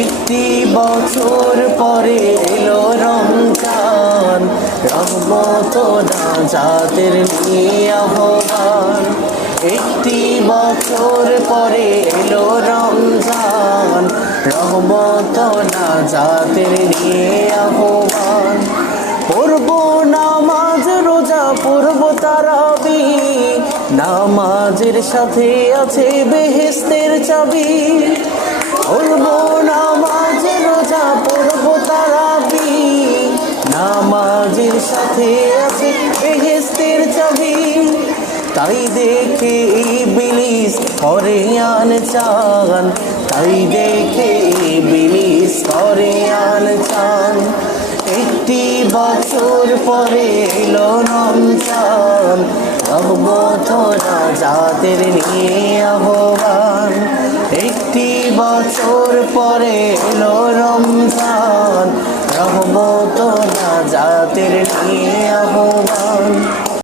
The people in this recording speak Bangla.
একটি বছর পরে এলো রমজান, রহমত নাজাতের নিয়ে আহ্বান। একটি বছর পরে এলো রমজান, রহমত নাজাতের নিয়ে আহ্বান। পড়ব নামাজ রোজা পড়ব তারাবি, নামাজের সাথে আছে বেহেশতের চাবি। পড়ব নামাজ রোজা পড়ব তারাবি, নামাজের সাথে আছে বেহেশতের চাবি। তাই দেখে ইবলিস করে আনচান, তাই দেখে ইবলিস করে আনচান। একটি বছর পরে এলো রমজান, রহমত নাজাতের নিয়ে আহ্বান। একটি বছর পরে এলো রমজান, রহমত নাজাতের নিয়ে আহ্বান।